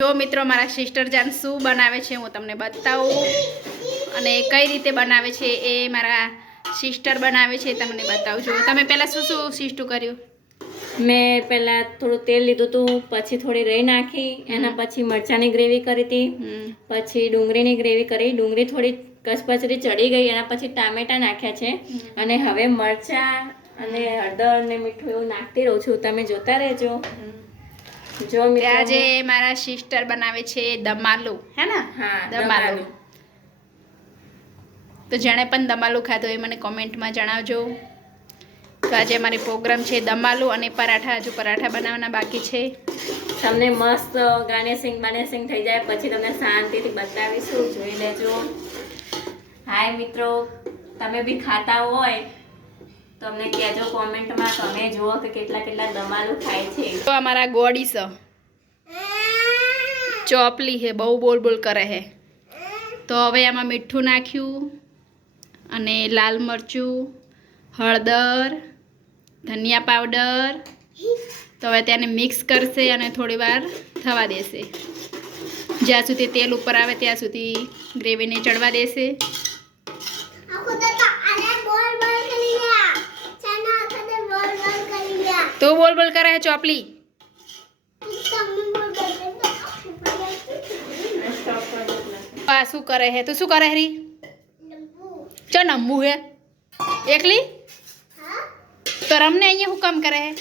જો મિત્રો મારા સિસ્ટર જાન શું બનાવે છે હું તમને બતાવું અને કઈ રીતે બનાવે છે એ મારા સિસ્ટર બનાવે છે તમને બતાવું છું। તમે પહેલા શું શું સિસ્ટું કર્યું? મેં પહેલા થોડું તેલ લીધું હતું, પછી થોડી રહી નાખી, એના પછી મરચાંની ગ્રેવી કરી હતી, પછી ડુંગળીની ગ્રેવી કરી, ડુંગળી થોડી કચપચરી ચડી ગઈ, એના પછી ટામેટા નાખ્યા છે અને હવે મરચાં અને હળદર અને મીઠું એવું નાખતી રહું છું। તમે જોતા રહેજો। જો મિત્રો આજે મારા સિસ્ટર બનાવે છે દમ આલુ, હે ને? હા, દમ આલુ। તો જેણે પણ દમ આલુ ખાધો એ મને કોમેન્ટમાં જણાવજો। તો આજે અમારી પ્રોગ્રામ છે દમ આલુ અને પરાઠા। હજુ પરાઠા બનાવવાના બાકી છે। તમને મસ્ત ગાર્નિશિંગ થઈ જાય પછી તમને શાંતિથી બતાવીશું, જોઈ લેજો। હાય મિત્રો, તમે બી ખાતા હોય તો અમને કહેજો કોમેન્ટમાં, તમે જુઓ કે કેટલા કેટલા દમ આલુ ખાય છે। તો અમારા ગોડી છે ચોપલી હે, બહુ બોલ બોલ કરે હે। તો હવે આમાં મીઠું નાખ્યું અને લાલ મરચું, હળદર, ધનિયા પાવડર, તો હવે તેને મિક્સ કરશે અને થોડી વાર થવા દેશે। જ્યાં સુધી તેલ ઉપર આવે ત્યાં સુધી ગ્રેવીને ચડવા દેશે। તો બોલ બોલ કરે હે ચોપલી। આ શું કરે હે? તું શું કરે રી? ચો નંબુ હે એકલી તો રમને અહીંયા હું કામ કરે હે?